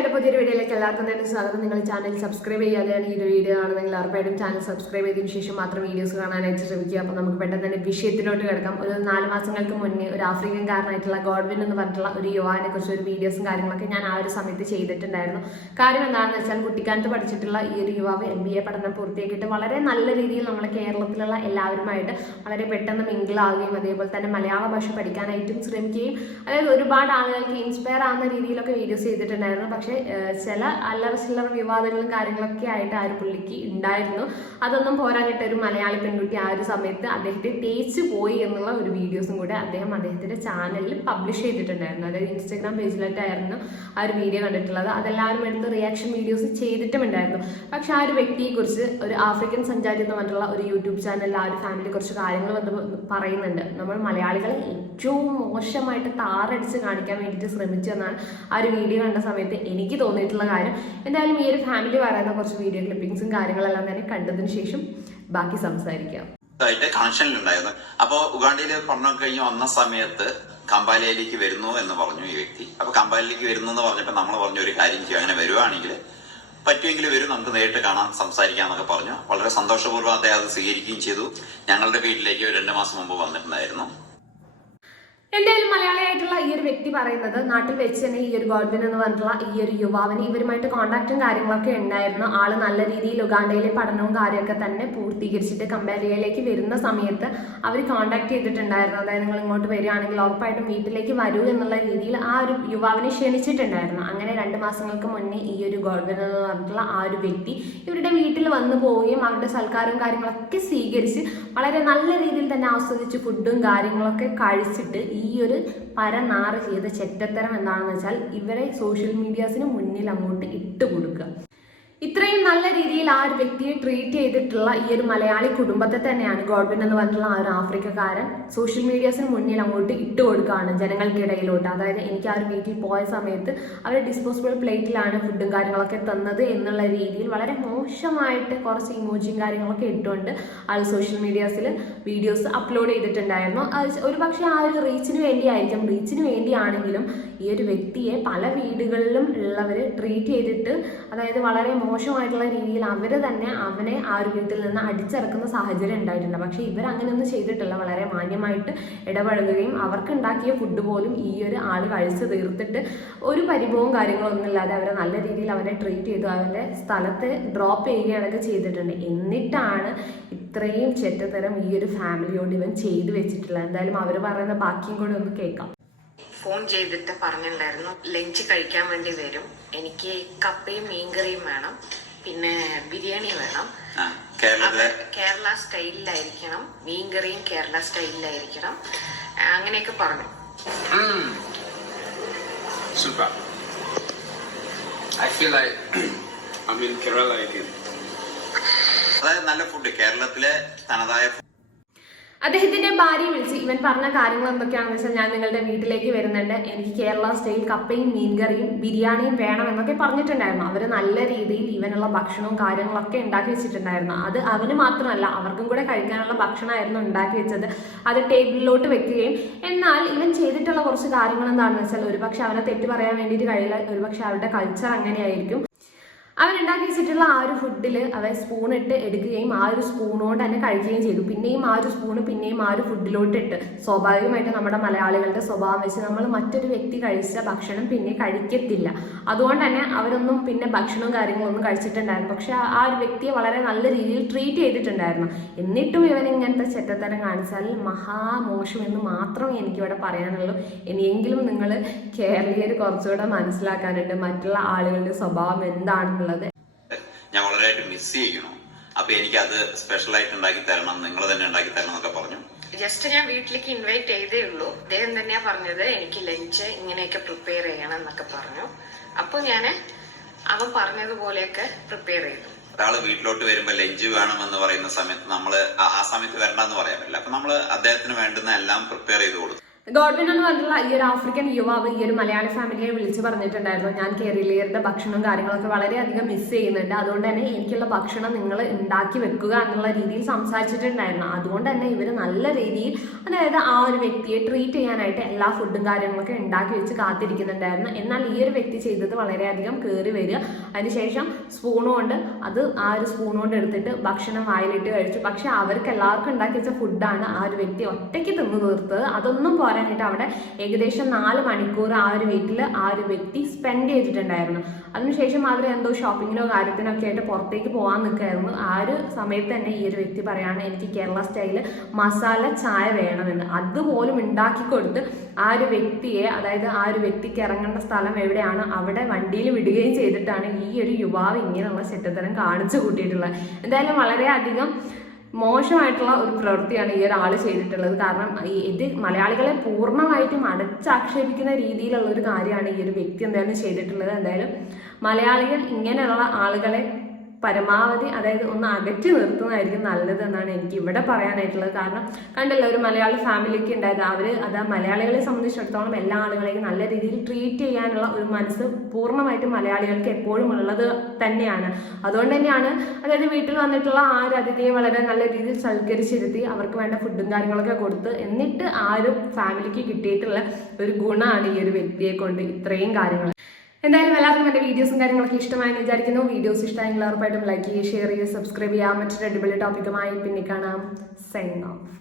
എന്റെ പുതിയൊരു വീഡിയോയിലേക്ക് എല്ലാവർക്കും തന്നെ സ്വാഗതം. നിങ്ങൾ ചാനൽ സബ്സ്ക്രൈബ് ചെയ്യാതെയാണ് ഈ ഒരു വീഡിയോ കാണുന്നെങ്കിൽ ഉറപ്പായിട്ടും ചാനൽ സബ്സ്ക്രൈബ് ചെയ്തതിനു ശേഷം മാത്രം വീഡിയോസ് കാണാനായിട്ട് ശ്രമിക്കുക. അപ്പോൾ നമുക്ക് പെട്ടെന്ന് തന്നെ വിഷയത്തിലോട്ട് കിടക്കാം. ഒരു നാല് മാസങ്ങൾക്ക് മുന്നേ ഒരു ആഫ്രിക്കൻ കാരനായിട്ടുള്ള ഗോഡ്വിൻ എന്ന് പറഞ്ഞിട്ടുള്ള ഒരു യുവാവിനെ കുറിച്ച് ഒരു വീഡിയോസും കാര്യങ്ങളൊക്കെ ഞാൻ ആ ഒരു സമയത്ത് ചെയ്തിട്ടുണ്ടായിരുന്നു. കാര്യം എന്താണെന്ന് വെച്ചാൽ കുട്ടിക്കാലത്ത് പഠിച്ചിട്ടുള്ള ഈ ഒരു യുവാവ് എം ബി എ പഠനം പൂർത്തിയാക്കിയിട്ട് വളരെ നല്ല രീതിയിൽ നമ്മുടെ കേരളത്തിലുള്ള എല്ലാവരുമായിട്ട് വളരെ പെട്ടെന്ന് മിങ്കിളാവുകയും അതേപോലെ തന്നെ മലയാള ഭാഷ പഠിക്കാനായിട്ടും ശ്രമിക്കുകയും അതായത് ഒരുപാട് ആളുകൾക്ക് ഇൻസ്പയർ ആവുന്ന രീതിയിലൊക്കെ വീഡിയോസ് ചെയ്തിട്ടുണ്ടായിരുന്നു. പക്ഷേ ഏഹ്, ചില അല്ലറ ചില്ലറ വിവാദങ്ങളും കാര്യങ്ങളൊക്കെ ആയിട്ട് ആ ഒരു പുള്ളിക്ക് ഉണ്ടായിരുന്നു അതൊന്നും പോരാഞ്ഞിട്ട് ഒരു മലയാളി പെൺകുട്ടി ആ ഒരു സമയത്ത് അദ്ദേഹത്തെ തേച്ച് പോയി എന്നുള്ള ഒരു വീഡിയോസും കൂടെ അദ്ദേഹം അദ്ദേഹത്തിന്റെ ചാനലിൽ പബ്ലിഷ് ചെയ്തിട്ടുണ്ടായിരുന്നു. അതായത് ഇൻസ്റ്റാഗ്രാം പേജിലായിട്ടായിരുന്നു ആ ഒരു വീഡിയോ കണ്ടിട്ടുള്ളത്. അതെല്ലാവരും എടുത്ത് റിയാക്ഷൻ വീഡിയോസ് ചെയ്തിട്ടുമുണ്ടായിരുന്നു പക്ഷെ ആ ഒരു വ്യക്തിയെക്കുറിച്ച് ഒരു ആഫ്രിക്കൻ സഞ്ചാരി എന്ന് പറഞ്ഞിട്ടുള്ള ഒരു യൂട്യൂബ് ചാനലിൽ ആ ഒരു ഫാമിലിയെ കുറിച്ച് കാര്യങ്ങൾ പറയുന്നുണ്ട്. നമ്മൾ മലയാളികളെ ഏറ്റവും മോശമായിട്ട് താറടിച്ച് കാണിക്കാൻ വേണ്ടിയിട്ട് ശ്രമിച്ചു എന്നാണ് ആ ഒരു വീഡിയോ കണ്ട സമയത്ത് എനിക്ക് തോന്നിയിട്ടുള്ള കാര്യം. എന്തായാലും ഈ ഒരു ഫാമിലി പറയുന്ന കുറച്ച് വീഡിയോ ക്ലിപ്പിംഗ്സും കാര്യങ്ങളെല്ലാം തന്നെ കണ്ടതിന് ശേഷം ബാക്കി സംസാരിക്കാം. ആയിട്ട് കണക്ഷനിലുണ്ടായിരുന്നു അപ്പോൾ ഉഗാണ്ടയിൽ പഠനം കഴിഞ്ഞ് വന്ന സമയത്ത് കമ്പാലയിലേക്ക് വരുന്നു എന്ന് പറഞ്ഞു ഈ വ്യക്തി. അപ്പൊ കമ്പാലയിലേക്ക് വരുന്നു എന്ന് പറഞ്ഞപ്പോ നമ്മൾ പറഞ്ഞ ഒരു കാര്യം ചെയ്യും. അങ്ങനെ വരുവാണെങ്കിൽ പറ്റുമെങ്കിൽ വരും നമുക്ക് നേരിട്ട് കാണാം സംസാരിക്കാം എന്നൊക്കെ പറഞ്ഞു. വളരെ സന്തോഷപൂർവം അദ്ദേഹം അത് സ്വീകരിക്കുകയും ചെയ്തു. ഞങ്ങളുടെ വീട്ടിലേക്ക് രണ്ട് മാസം മുമ്പ് വന്നിട്ടുണ്ടായിരുന്നു. എന്തായാലും മലയാളിയായിട്ടുള്ള ഈ ഒരു വ്യക്തി പറയുന്നത് നാട്ടിൽ വെച്ച് തന്നെ ഈ ഒരു ഗോഡ്വിൻ എന്ന് പറഞ്ഞിട്ടുള്ള ഈ ഒരു യുവാവിന് ഇവരുമായിട്ട് കോണ്ടാക്റ്റും കാര്യങ്ങളൊക്കെ ഉണ്ടായിരുന്നു. ആൾ നല്ല രീതിയിൽ ഉഗാണ്ടയിലെ പഠനവും കാര്യമൊക്കെ തന്നെ പൂർത്തീകരിച്ചിട്ട് കമ്പാലിയയിലേക്ക് വരുന്ന സമയത്ത് അവർ കോണ്ടാക്ട് ചെയ്തിട്ടുണ്ടായിരുന്നു. അതായത് നിങ്ങൾ ഇങ്ങോട്ട് വരികയാണെങ്കിൽ ഉറപ്പായിട്ടും വീട്ടിലേക്ക് വരൂ എന്നുള്ള രീതിയിൽ ആ ഒരു യുവാവിനെ ക്ഷണിച്ചിട്ടുണ്ടായിരുന്നു. അങ്ങനെ രണ്ട് മാസങ്ങൾക്ക് മുന്നേ ഈ ഒരു ഗോഡ്വിൻ എന്ന് പറഞ്ഞിട്ടുള്ള ആ ഒരു വ്യക്തി ഇവരുടെ വീട്ടിൽ വന്നു പോവുകയും അവരുടെ സൽക്കാരവും കാര്യങ്ങളൊക്കെ സ്വീകരിച്ച് വളരെ നല്ല രീതിയിൽ തന്നെ ആസ്വദിച്ച് ഫുഡും കാര്യങ്ങളൊക്കെ കഴിച്ചിട്ട് ഈ ഒരു പരനാറ് ചെയ്ത ചെറ്റത്തരം എന്താണെന്ന് വെച്ചാൽ ഇവരെ സോഷ്യൽ മീഡിയാസിന് മുന്നിൽ അങ്ങോട്ട് ഇട്ട് കൊടുക്കുക ഇത്രയും നല്ല രീതിയിൽ ആ ഒരു വ്യക്തിയെ ട്രീറ്റ് ചെയ്തിട്ടുള്ള ഈ ഒരു മലയാളി കുടുംബത്തെ തന്നെയാണ് ഗോഡ്വിൻ എന്ന് പറഞ്ഞിട്ടുള്ള ആ ഒരു ആഫ്രിക്കക്കാരൻ. സോഷ്യൽ മീഡിയാസിന് മുന്നിൽ അങ്ങോട്ട് ഇട്ട് കൊടുക്കുകയാണ് ജനങ്ങൾക്കിടയിലോട്ട്. അതായത് എനിക്ക് ആ ഒരു വീട്ടിൽ പോയ സമയത്ത് അവർ ഡിസ്പോസിബിൾ പ്ലേറ്റിലാണ് ഫുഡും കാര്യങ്ങളൊക്കെ തന്നത് എന്നുള്ള രീതിയിൽ വളരെ മോശമായിട്ട് കുറച്ച് ഇമോജിയും കാര്യങ്ങളൊക്കെ ഇട്ടുകൊണ്ട് ആൾ സോഷ്യൽ മീഡിയാസിൽ വീഡിയോസ് അപ്ലോഡ് ചെയ്തിട്ടുണ്ടായിരുന്നു. ഒരു പക്ഷേ ആ ഒരു റീച്ചിന് വേണ്ടിയായിരിക്കും. റീച്ചിന് വേണ്ടിയാണെങ്കിലും ഈ ഒരു വ്യക്തിയെ പല വീടുകളിലും ഉള്ളവർ ട്രീറ്റ് ചെയ്തിട്ട് അതായത് വളരെ മോശമായിട്ടുള്ള രീതിയിൽ അവർ തന്നെ അവനെ ആ ഒരു വീട്ടിൽ നിന്ന് അടിച്ചിറക്കുന്ന സാഹചര്യം ഉണ്ടായിട്ടുണ്ട്. പക്ഷേ ഇവർ അങ്ങനെയൊന്നും ചെയ്തിട്ടില്ല. വളരെ മാന്യമായിട്ട് ഇടപഴകുകയും അവർക്കുണ്ടാക്കിയ ഫുഡ് പോലും ഈ ഒരു ആൾ കഴിച്ചു തീർത്തിട്ട് ഒരു പരിഭവവും കാര്യങ്ങളൊന്നും ഇല്ലാതെ അവരെ നല്ല രീതിയിൽ അവരെ ട്രീറ്റ് ചെയ്തു. അവരുടെ സ്ഥലത്തെ ഡ്രോപ്പ് ചെയ്യുകയൊക്കെ ചെയ്തിട്ടുണ്ട്. എന്നിട്ടാണ് ഇത്രയും ചെറ്റത്തരം ഈ ഒരു ഫാമിലിയോട് ഇവൻ ചെയ്തു വെച്ചിട്ടുള്ളത്. എന്തായാലും അവർ പറയുന്ന ബാക്കിയും കൂടെ ഒന്ന് കേൾക്കാം. ഫോൺ ചെയ്തിട്ട് പറഞ്ഞിട്ടുണ്ടായിരുന്നു ലഞ്ച് കഴിക്കാൻ വേണ്ടി വരും. എനിക്ക് കപ്പയും മീൻകറിയും വേണം പിന്നെ ബിരിയാണി വേണം. കേരള സ്റ്റൈലിലായിരിക്കണം മീൻകറിയും കേരള സ്റ്റൈലിലായിരിക്കണം. അങ്ങനെയൊക്കെ പറഞ്ഞു. Super. I feel I again. അതായത് നല്ല ഫുഡ് കേരളത്തിലെ തനതായ അദ്ദേഹത്തിന്റെ ഭാര്യ വിളിച്ച് ഇവൻ പറഞ്ഞ കാര്യങ്ങൾ എന്തൊക്കെയാണെന്ന് വെച്ചാൽ ഞാൻ നിങ്ങളുടെ വീട്ടിലേക്ക് വരുന്നുണ്ട്. എനിക്ക് കേരള സ്റ്റൈൽ കപ്പയും മീൻകറിയും ബിരിയാണിയും വേണം എന്നൊക്കെ പറഞ്ഞിട്ടുണ്ടായിരുന്നു. അവർ നല്ല രീതിയിൽ ഇവനുള്ള ഭക്ഷണവും കാര്യങ്ങളൊക്കെ ഉണ്ടാക്കി വെച്ചിട്ടുണ്ടായിരുന്നു. അത് അവന് മാത്രമല്ല അവർക്കും കൂടെ കഴിക്കാനുള്ള ഭക്ഷണമായിരുന്നു ഉണ്ടാക്കി വെച്ചത്. അത് ടേബിളിലോട്ട് വെക്കുകയും എന്നാൽ ഇവൻ ചെയ്തിട്ടുള്ള കുറച്ച് കാര്യങ്ങൾ എന്താണെന്ന് വെച്ചാൽ ഒരുപക്ഷെ അവനെ തെറ്റ് പറയാൻ വേണ്ടിയിട്ട് കഴിയില്ല. ഒരുപക്ഷെ അവരുടെ കൾച്ചർ അങ്ങനെയായിരിക്കും. അവരുണ്ടാക്കി വെച്ചിട്ടുള്ള ആ ഒരു ഫുഡിൽ അവൻ സ്പൂൺ ഇട്ട് എടുക്കുകയും ആ ഒരു സ്പൂണോട് തന്നെ കഴിക്കുകയും ചെയ്തു. പിന്നെയും ആ ഒരു സ്പൂണ് പിന്നെയും ആ ഒരു ഫുഡിലോട്ട് ഇട്ട്. സ്വാഭാവികമായിട്ട് നമ്മുടെ മലയാളികളുടെ സ്വഭാവം വെച്ച് നമ്മൾ മറ്റൊരു വ്യക്തി കഴിച്ച ഭക്ഷണം പിന്നെ കഴിക്കത്തില്ല. അതുകൊണ്ട് തന്നെ അവരൊന്നും പിന്നെ ഭക്ഷണവും കാര്യങ്ങളൊന്നും കഴിച്ചിട്ടുണ്ടായിരുന്നു. പക്ഷെ ആ- ആ ഒരു വ്യക്തിയെ വളരെ നല്ല രീതിയിൽ ട്രീറ്റ് ചെയ്തിട്ടുണ്ടായിരുന്നു. എന്നിട്ടും ഇവൻ ഇങ്ങനത്തെ ചെറ്റത്തരം കാണിച്ചാൽ മഹാമോശം എന്ന് മാത്രമേ എനിക്കിവിടെ പറയാനുള്ളൂ. ഇനിയെങ്കിലും നിങ്ങൾ കേരളീയർ കുറച്ചുകൂടെ മനസ്സിലാക്കാനുണ്ട് മറ്റുള്ള ആളുകളുടെ സ്വഭാവം എന്താണെന്നുള്ളത് ഞാൻ വളരെയായിട്ട് മിസ് ചെയ്യുന്നു. അപ്പൊ അത് സ്പെഷ്യൽ ആയിട്ട് ഉണ്ടാക്കി തരണം നിങ്ങൾ തന്നെ ഉണ്ടാക്കി തരണം എന്നൊക്കെ പറഞ്ഞു. ജസ്റ്റ് ഞാൻ വീട്ടിലേക്ക് ഇൻവൈറ്റ് ചെയ്തേ ഉള്ളൂ. അദ്ദേഹം തന്നെയാ പറഞ്ഞത് എനിക്ക് ലഞ്ച് ഇങ്ങനെയൊക്കെ പ്രിപ്പയർ ചെയ്യണം എന്നൊക്കെ പറഞ്ഞു. അപ്പൊ ഞാൻ അവൻ പറഞ്ഞതുപോലെയൊക്കെ പ്രിപ്പയർ ചെയ്തു. ഒരാൾ വീട്ടിലോട്ട് വരുമ്പോ ലഞ്ച് എന്ന് പറയുന്ന സമയത്ത് നമ്മൾ ആ- ആ സമയത്ത് വരണ്ടെന്ന് പറയാൻ പറ്റില്ല. അപ്പൊ നമ്മൾ അദ്ദേഹത്തിന് വേണ്ടുന്ന എല്ലാം പ്രിപ്പയർ ചെയ്ത് കൊടുത്തു. ഗോഡ്വിൻ എന്ന് പറഞ്ഞിട്ടുള്ള ഈ ഒരു ആഫ്രിക്കൻ യുവാവ് ഈ ഒരു മലയാളി ഫാമിലിയെ വിളിച്ച് പറഞ്ഞിട്ടുണ്ടായിരുന്നു. ഞാൻ കേരളീയരുടെ ഭക്ഷണവും കാര്യങ്ങളൊക്കെ വളരെയധികം മിസ് ചെയ്യുന്നുണ്ട്. അതുകൊണ്ട് തന്നെ എനിക്കുള്ള ഭക്ഷണം നിങ്ങൾ ഉണ്ടാക്കി വെക്കുക എന്നുള്ള രീതിയിൽ സംസാരിച്ചിട്ടുണ്ടായിരുന്നു. അതുകൊണ്ട് തന്നെ ഇവർ നല്ല രീതിയിൽ അതായത് ആ ഒരു വ്യക്തിയെ ട്രീറ്റ് ചെയ്യാനായിട്ട് എല്ലാ ഫുഡും കാര്യങ്ങളൊക്കെ ഉണ്ടാക്കി വെച്ച് കാത്തിരിക്കുന്നുണ്ടായിരുന്നു. എന്നാൽ ഈ ഒരു വ്യക്തി ചെയ്തത് വളരെയധികം കയറി വരിക. അതിനുശേഷം സ്പൂൺ കൊണ്ട് അത് ആ ഒരു സ്പൂൺ കൊണ്ട് എടുത്തിട്ട് ഭക്ഷണം വായിലിട്ട് കഴിച്ചു. പക്ഷെ അവർക്ക് എല്ലാവർക്കും ഉണ്ടാക്കി വെച്ച ഫുഡാണ് ആ ഒരു വ്യക്തി ഒറ്റയ്ക്ക് തിന്നു തീർത്തത്. അതൊന്നും പോരാനായിട്ട് അവിടെ ഏകദേശം നാല് മണിക്കൂർ ആ ഒരു വീട്ടിൽ ആ ഒരു വ്യക്തി സ്പെൻഡ് ചെയ്തിട്ടുണ്ടായിരുന്നു. അതിനുശേഷം അവർ എന്തോ ഷോപ്പിങ്ങിനോ കാര്യത്തിനോ ഒക്കെ ആയിട്ട് പുറത്തേക്ക് പോകാൻ നിൽക്കുകയായിരുന്നു. ആ ഒരു സമയത്ത് തന്നെ ഈ ഒരു വ്യക്തി പറയാണ് എനിക്ക് കേരള സ്റ്റൈൽ മസാല ചായ വേണമെന്ന്. അതുപോലും ഉണ്ടാക്കി കൊടുത്ത് ആ ഒരു വ്യക്തിയെ അതായത് ആ ഒരു വ്യക്തിക്ക് ഇറങ്ങേണ്ട സ്ഥലം എവിടെയാണ് അവിടെ വണ്ടിയിൽ വിടുകയും ചെയ്തിട്ടാണ് ഈ ഒരു യുവാവ് ഇങ്ങനെയുള്ള ചെറ്റത്തരം കാണിച്ചു കൂട്ടിയിട്ടുള്ളത്. എന്തായാലും വളരെയധികം മോശമായിട്ടുള്ള ഒരു പ്രവൃത്തിയാണ് ഈ ഒരാൾ ചെയ്തിട്ടുള്ളത്. കാരണം ഇത് മലയാളികളെ പൂർണമായിട്ടും അടച്ചാക്ഷേപിക്കുന്ന രീതിയിലുള്ള ഒരു കാര്യമാണ് ഈ ഒരു വ്യക്തി എന്തായാലും ചെയ്തിട്ടുള്ളത്. എന്തായാലും മലയാളികൾ ഇങ്ങനെയുള്ള ആളുകളെ പരമാവധി അതായത് ഒന്ന് അകറ്റി നിർത്തുന്നതായിരിക്കും നല്ലത് എന്നാണ് എനിക്ക് ഇവിടെ പറയാനായിട്ടുള്ളത്. കാരണം കണ്ടല്ലോ ഒരു മലയാളി ഫാമിലിക്ക് ഉണ്ടായത് അവർ അത് മലയാളികളെ സംബന്ധിച്ചിടത്തോളം എല്ലാ ആളുകളെയും നല്ല രീതിയിൽ ട്രീറ്റ് ചെയ്യാനുള്ള ഒരു മനസ്സ് പൂർണമായിട്ടും മലയാളികൾക്ക് എപ്പോഴും ഉള്ളത് തന്നെയാണ്. അതുകൊണ്ട് തന്നെയാണ് അതായത് വീട്ടിൽ വന്നിട്ടുള്ള ആ ഒരു അതിഥിയെ വളരെ നല്ല രീതിയിൽ സൽക്കരിച്ചിരുത്തി അവർക്ക് വേണ്ട ഫുഡും കാര്യങ്ങളൊക്കെ കൊടുത്ത് എന്നിട്ട് ആ ഒരു ഫാമിലിക്ക് കിട്ടിയിട്ടുള്ള ഒരു ഗുണമാണ് ഈ ഒരു വ്യക്തിയെ കൊണ്ട് ഇത്രയും കാര്യങ്ങൾ. എന്തായാലും എല്ലാവർക്കും എന്റെ വീഡിയോസും കാര്യങ്ങളൊക്കെ ഇഷ്ടമായെന്ന് വിചാരിക്കുന്നു. വീഡിയോസ് ഇഷ്ടമായെങ്കിൽ ഉറപ്പായിട്ടും ലൈക്ക് ചെയ്യുക ഷെയർ ചെയ്യുക സബ്സ്ക്രൈബ് ചെയ്യുക. മറ്റൊരു അടിപൊളി ടോപ്പിക്കുമായി പിന്നെ കാണാം. Sign of